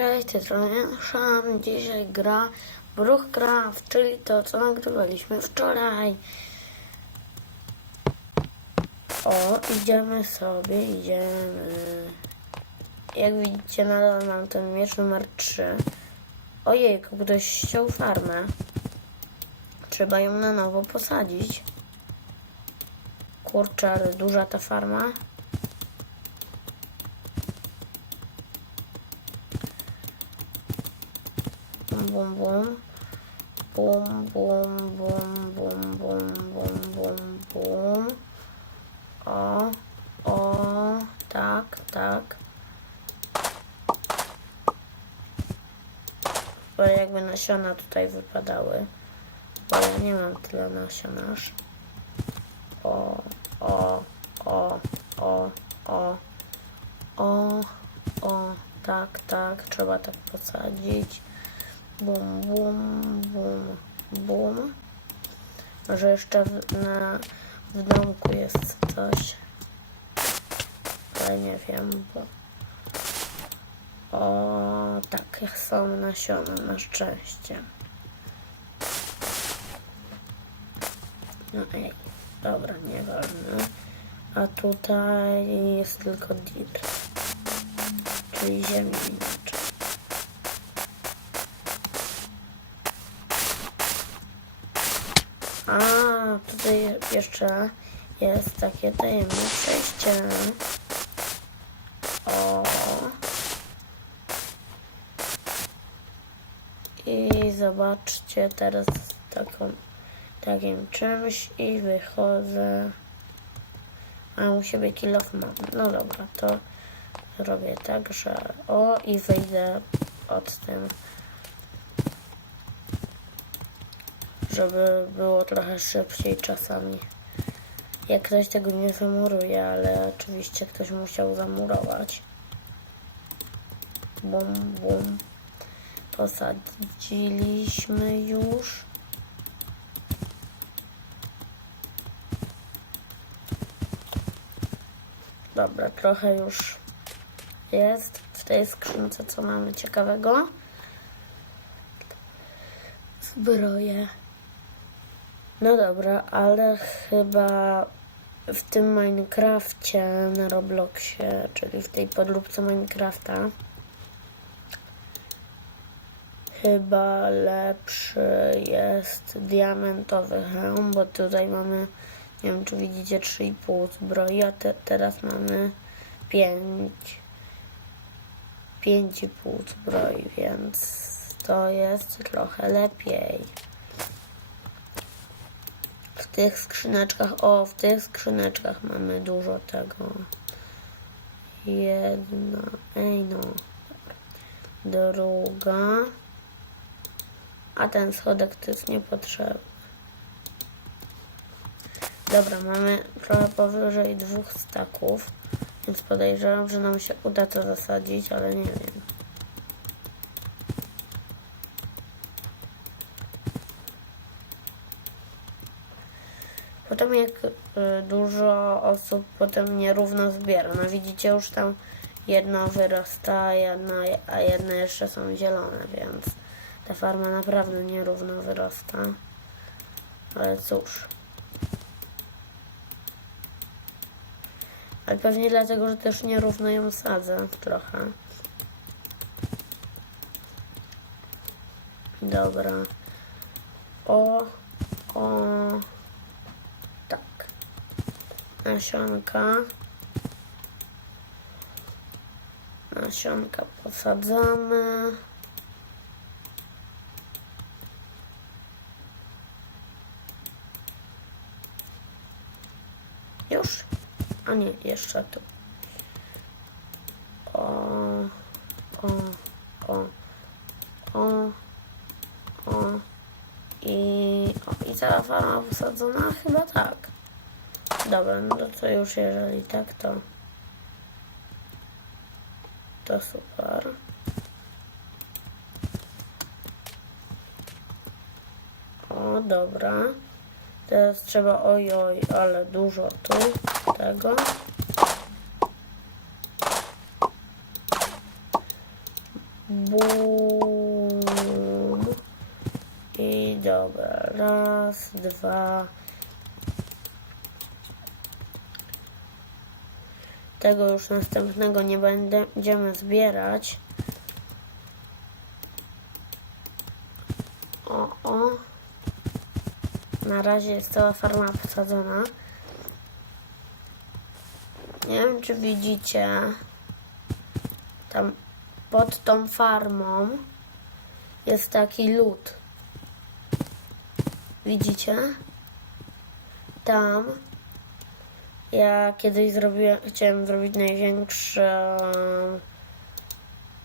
Cześć, ty Szam. Dzisiaj gra Bruchcraft, czyli to, co nagrywaliśmy wczoraj. O, idziemy sobie, idziemy. Jak widzicie, nadal mam ten miecz numer 3. Ojejku, ktoś ściął farmę. Trzeba ją na nowo posadzić. Kurczę, duża ta farma. Bum, bum, bum. Bum, bum, bum, bum, bum, bum, bum. O, o, tak, tak. Bo jakby nasiona tutaj wypadały. Bo ja nie mam tyle nasion aż. O, o, o, o, o, o, o, tak, tak, trzeba tak posadzić. Bum, bum, bum, bum. Może jeszcze w, na, w domku jest coś. Ale nie wiem, bo... O, tak, są nasiona, na szczęście. No ej, dobra, nieważne. A tutaj jest tylko dir, czyli ziemia A, tutaj jeszcze jest takie tajemne przejście. O. I zobaczcie teraz taką, takim czymś i wychodzę. A u siebie kill off mam. No dobra, to zrobię tak, że o i wyjdę od tym. Żeby było trochę szybciej czasami. Jak ktoś tego nie zamuruje, ale oczywiście ktoś musiał zamurować. Bum, bum. Posadziliśmy już. Dobra, trochę już jest w tej skrzynce, co mamy ciekawego. Zbroję. No dobra, ale chyba w tym Minecrafcie na Robloxie, czyli w tej podróbce Minecrafta, chyba lepszy jest diamentowy hełm, bo tutaj mamy, nie wiem czy widzicie, 3,5 zbroi, a te, teraz mamy 5. 5,5 zbroi, więc to jest trochę lepiej tych skrzyneczkach, o, w tych skrzyneczkach mamy dużo tego. Jedna, ej no, druga, a ten schodek to jest niepotrzebny. Dobra, mamy trochę powyżej dwóch staków, więc podejrzewam, że nam się uda to zasadzić, ale nie wiem. Potem jak y, dużo osób potem nierówno zbiera. No widzicie, już tam jedno wyrasta, a jedna, a jedne jeszcze są zielone, więc ta farma naprawdę nierówno wyrasta. Ale cóż. Ale pewnie dlatego, że też nierówno ją sadzę trochę. Dobra. O, o nasionka. Nasionka posadzamy. Już? A nie, jeszcze tu. O, o, o, o, o. I, o, i cała farma posadzona? Chyba tak. Dobra, no to już jeżeli tak, to to super. O, dobra. Teraz trzeba, ojoj, ale dużo tu tego. Bum. I dobra, raz, dwa. Tego już następnego nie będziemy zbierać. O, o. Na razie jest cała farma posadzona. Nie wiem, czy widzicie. Tam pod tą farmą jest taki lód. Widzicie? Tam ja kiedyś zrobiłem, chciałem zrobić największą,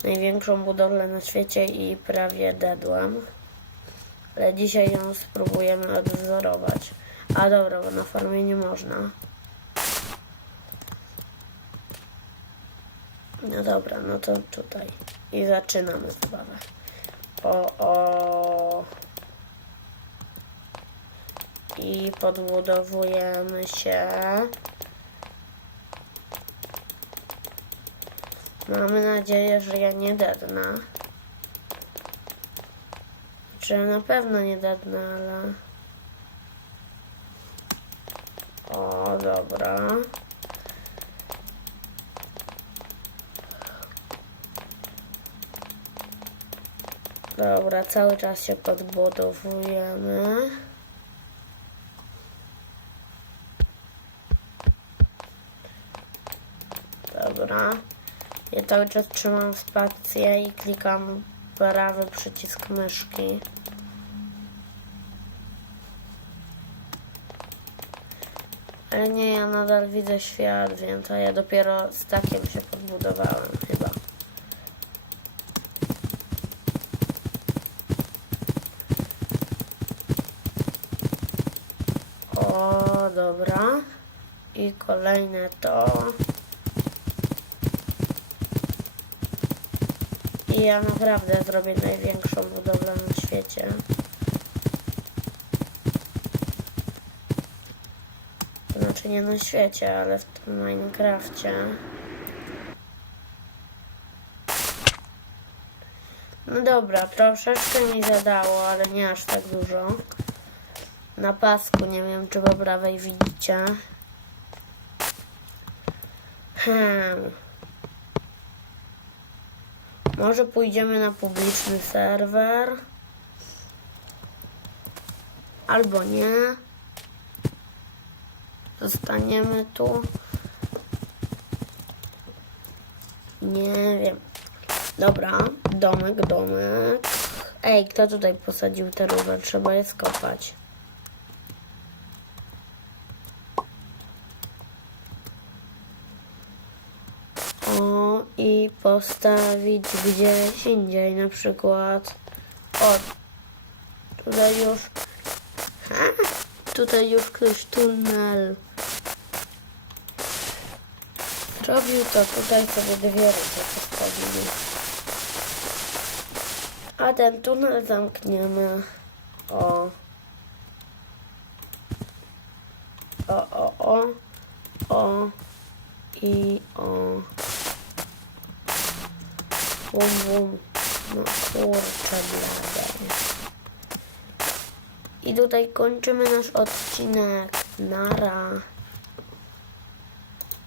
największą budowlę na świecie i prawie dedłem. Ale dzisiaj ją spróbujemy odwzorować. A dobra, bo na farmie nie można. No dobra, no to tutaj. I zaczynamy zabawę. O, o. I podbudowujemy się. Mamy nadzieję, że ja nie dednę. Czy na pewno nie dednę, ale... O, dobra. Dobra, cały czas się podbudowujemy. Dobra. Ja cały czas trzymam spację i klikam prawy przycisk myszki. Ale nie, ja nadal widzę świat, więc a ja dopiero z takiem się podbudowałem chyba. O, dobra. I kolejne to. I ja naprawdę zrobię największą budowlę na świecie. To znaczy nie na świecie, ale w tym Minecrafcie. No dobra, troszeczkę mi zadało, ale nie aż tak dużo. Na pasku, nie wiem czy po prawej widzicie. Hmm. Może pójdziemy na publiczny serwer. Albo nie. Zostaniemy tu. Nie wiem. Dobra, domek, domek. Ej, kto tutaj posadził te róże? Trzeba je skopać. O, i postawić gdzieś indziej, na przykład. O, tutaj już. Ha, tutaj już ktoś tunel. Zrobił to tutaj sobie dwie ryby postawili. A ten tunel zamkniemy. O. O, o, o. O. I o. Bum, bum. No kurczę blade. I tutaj kończymy nasz odcinek. Nara.